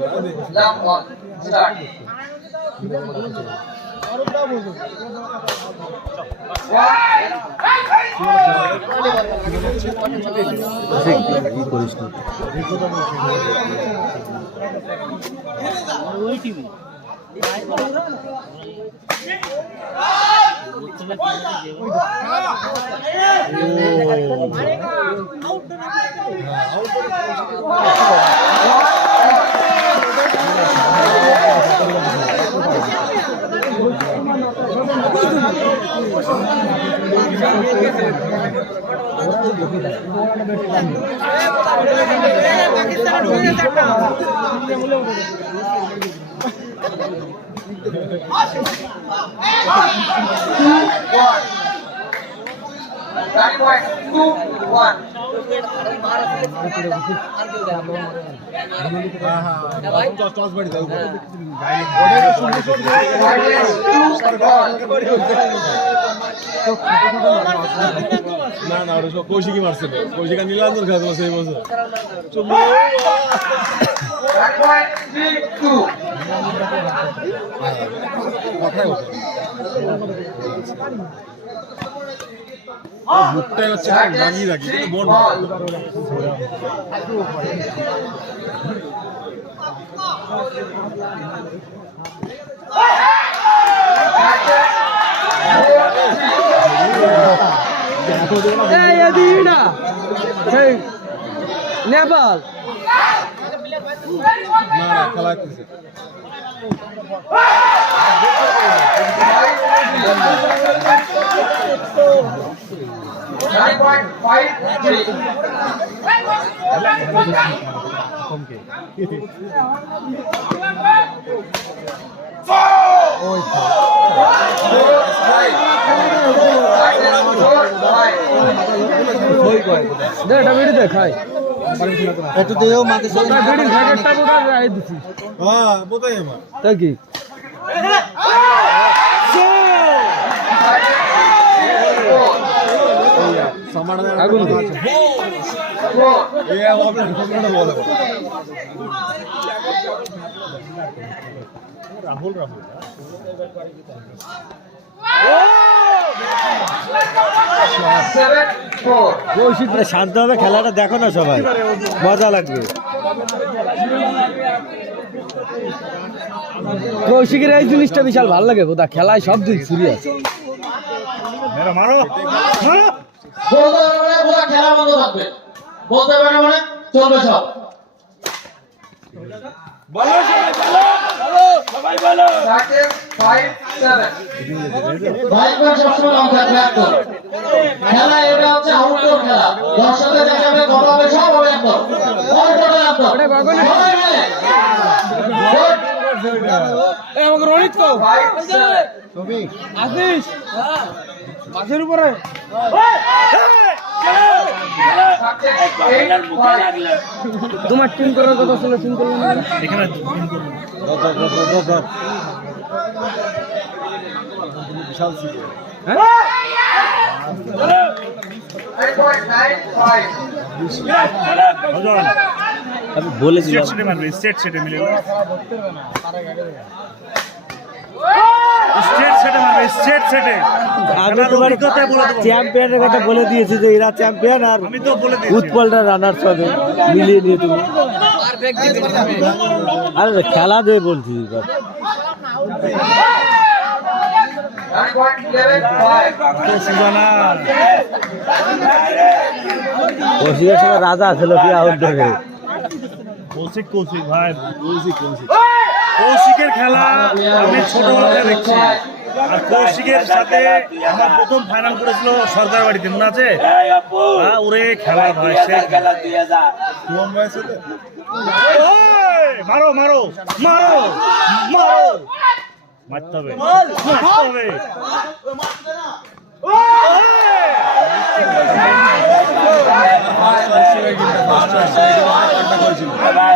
Love on. Start. One. Starting point. Two. One. না না সব কৌশিকই মারছিল কৌশিকা নীলাঞ্জন খেলা সেই বছর. কথাই মুখটাই হচ্ছে দাগি দাগি কিন্তু মন নেপাল। না না খেলা করতেছে এটা বিড়ি দে খাই একটু দেও দিছি হ্যাঁ আমার তাই কি আগুন। রাহুল. শান্ত হবে খেলাটা দেখো না সবাই। মজা লাগবে। কৌশিকের এই জিনিসটা বিশাল ভালো লাগে বোধা খেলায় সব দিক সিরিয়াস মারো। বলতে পারবে না পুরো খেলা বন্ধ থাকবে। বলতে পারবে মানে চলবে সব। Starting five, seven. Five point সবসময় on থাকবে একদম। খেলা এটা হচ্ছে আউটডোর খেলা। দর্শকের যাকে আমরা কত হবে সব হবে একদম অল টোটাল একদম সবাই মিলে। আমাকে রনিত কো. আসিস মাছের উপরে। তোমার টিম করার কথা ছিল টিম করলে না। এখানে বিশাল ছিল। হ্যাঁ? আমি বলেছিলাম স্টেট সেটে মিলে। চ্যাম্পিয়নের কথা বলে দিয়েছি যে এরা চ্যাম্পিয়ন আর আমি তো উৎপলটা রানার হবে মিলিয়ে নিয়ে তুমি। আরে খেলা দিয়ে বলছি রাজা ছিল কি আউট দেবে। কৌশিক কৌশিক ভাই। কৌশিক কৌশিক। কৌশিকের খেলা আমি ছোটবেলা দেখছি। আর কৌশিকের সাথে আমার প্রথম ফাইনাল করেছিল সরকার বাড়িতে মনে আছে? ওরে খেলা ভাই সে! মারো মারো মারো মারো। মারতে হবে মারতে হবে।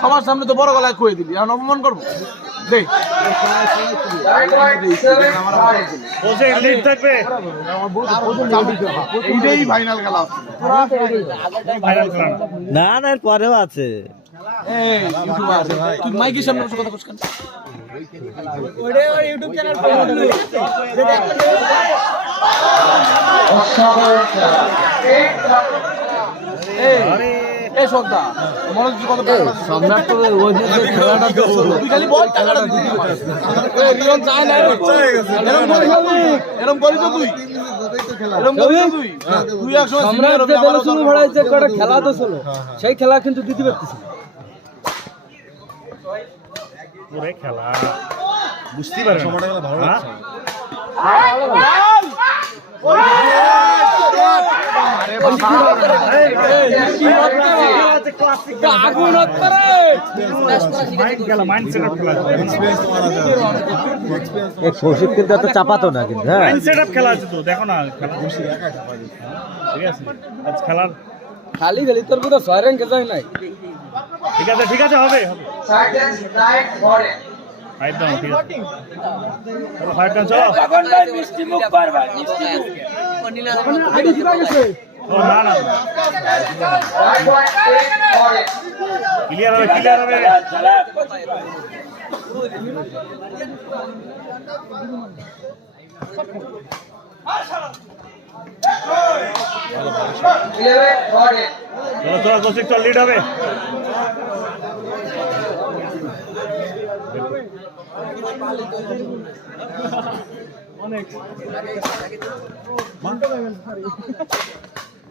সবার সামনে তো বড় গলায় কয়ে দিবি এখন অপমান করব? দেখ। না। না পরেও আছে। মাইকের সামনে কথা খেলা। এই সম্রাট তো ওই খেলাটা খালি তুই। তো ছিল সেই খেলা কিন্তু দিতে পারতেছি না। খেলা। ভালো হ্যাঁ? লাগছে। আগুন কৌশিক কিন্তু এত চাপাতো না কিন্তু হ্যাঁ মাইন্ড সেট আপ খেলা আছে তো দেখো না খেলা ঠিক আছে আজ খেলার খালি খালি তোর পুরো ছয় র্যাঙ্কে যায় নাই ঠিক আছে ঠিক আছে হবে হবে ডাউন ঠিক আছে চলো ফাইভ ডাউন চলো ও না না ওয়ান পয়েন্ট এইট ফরে ক্লিয়ার হবে ক্লিয়ার হবে। চলো চলো কৌশিক চল লিড হবে। টুয়েলভ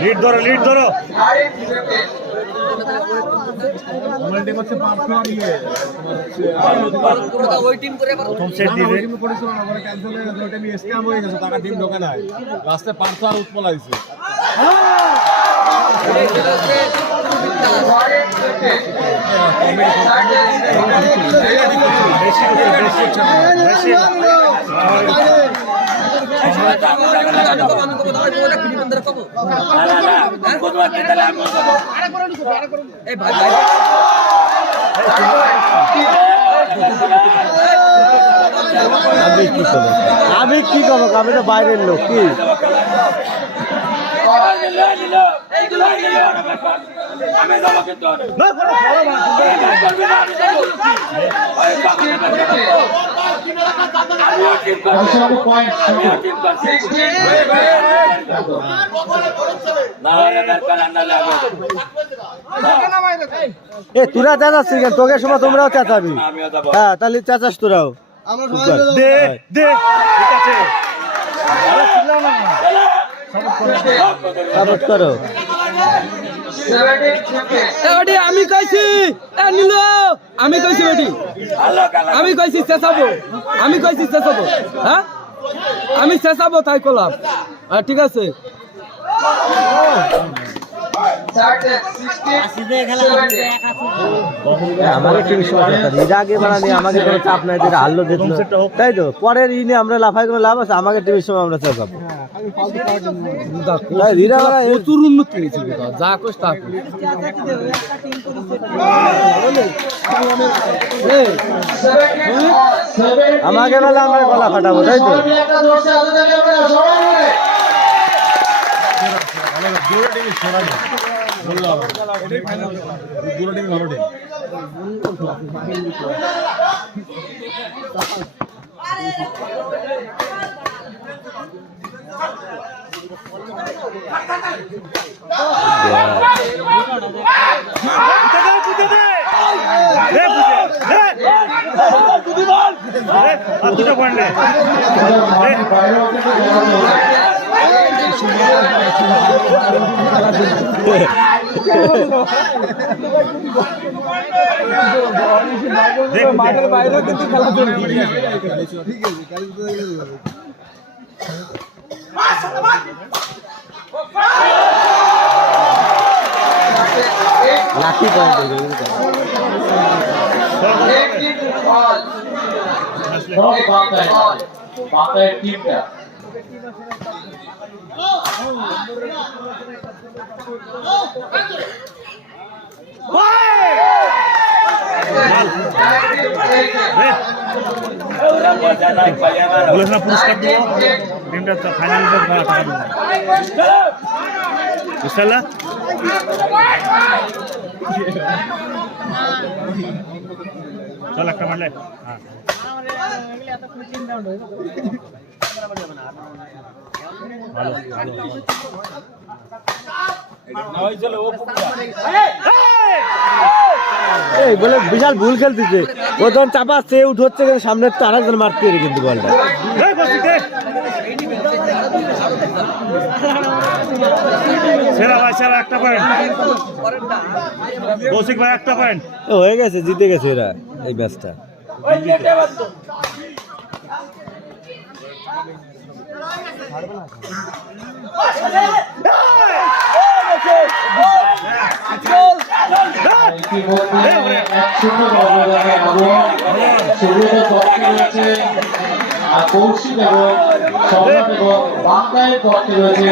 লিড ধরো লিড ধরো। হচ্ছে পার্থ আর উৎপল আইছে। বেশি বেশি আমি কি করব? আমি তো বাইরের লোক কি? এ তোরা চেঁচাচ্ছিস কেন তোকে সময় তোমরাও চেঁচাবি। হ্যাঁ তাহলে চেঁচাস তোরাও দে দে ঠিক আছে। সাপোর্ট করো। ওটি আমি কইছি, এ নিল, আমি কইছি ওটি আমি কইছি চেঁচাবো আমি কইছি চেঁচাবো হ্যাঁ? আমি চেঁচাবো তাই কলাম। ঠিক আছে। সার্চেস 60 70 আমাকে টিভি এর আগে আমাকে কোনো চাপ নাই যেটা হারলো জিতলো তাই তো? পরের ইনে আমরা লাফাই কোনো লাভ আছে? আমাকে টিভির সময় আমরা প্রচুর উন্নতি যা তা 70 আমাকে বলে আমরা গলা ফাটাবো তাই তো? সবাই দুটো টিম পয়েন্ট পুঁতে। বাইরেও কিন্তু টিমটা না পুরস্কার দেবো। টিমটা ফাইনাল বুঝতে চল একটা এই বলে বিশাল ভুল খেলতেছে। ও তখন চাপা সে উঠ হচ্ছে কিন্তু সামনে তো আরেকজন মারতে পারে কিন্তু বলটা। হয়ে গেছে জিতে গেছে এরা এই ম্যাচটা কৌশিক এবং সম্রাট এবং বাংলায় পক্ষে রয়েছে।